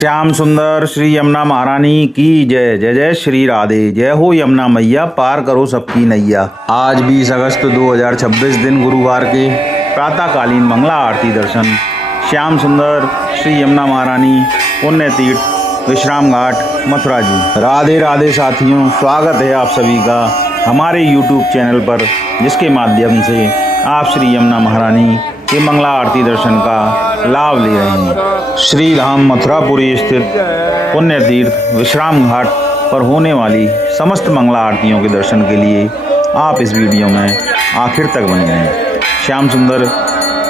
श्याम सुंदर श्री यमुना महारानी की जय। जय जय श्री राधे। जय हो यमुना मैया, पार करो सबकी नैया। आज 20 अगस्त 2026 दिन गुरुवार के प्रातःकालीन मंगला आरती दर्शन श्याम सुंदर श्री यमुना महारानी पुण्य तीर्थ विश्राम घाट मथुरा जी। राधे राधे साथियों, स्वागत है आप सभी का हमारे YouTube चैनल पर, जिसके माध्यम से आप श्री यमुना महारानी के मंगला आरती दर्शन का लाभ ले रहे हैं। श्री धाम मथुरापुरी स्थित पुण्य तीर्थ विश्राम घाट पर होने वाली समस्त मंगला आरतियों के दर्शन के लिए आप इस वीडियो में आखिर तक बने रहें। श्याम सुंदर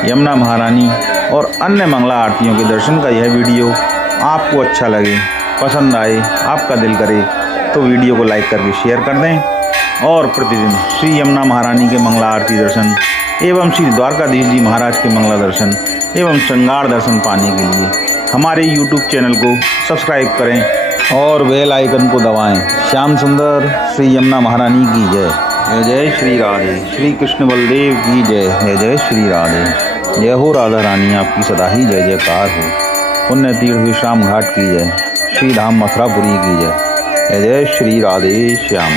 यमुना महारानी और अन्य मंगला आरतियों के दर्शन का यह वीडियो आपको अच्छा लगे, पसंद आए, आपका दिल करे तो वीडियो को लाइक करके शेयर कर दें और प्रतिदिन श्री यमुना महारानी के मंगला आरती दर्शन एवं श्री द्वारकाधीश जी महाराज के मंगला दर्शन एवं श्रृंगार दर्शन पाने के लिए हमारे YouTube चैनल को सब्सक्राइब करें और बेल आइकन को दबाएं। श्याम सुंदर श्री यमुना महारानी की जय। जय जय श्री राधे। श्री कृष्ण बलदेव की जय। जय जय श्री राधे। जय हो राधा रानी, आपकी सदा ही जय जयकार हो। पुण्य तीर्थ विश्राम घाट की जय। श्री धाम मथुरापुरी की जय। जय जय श्री राधे श्याम।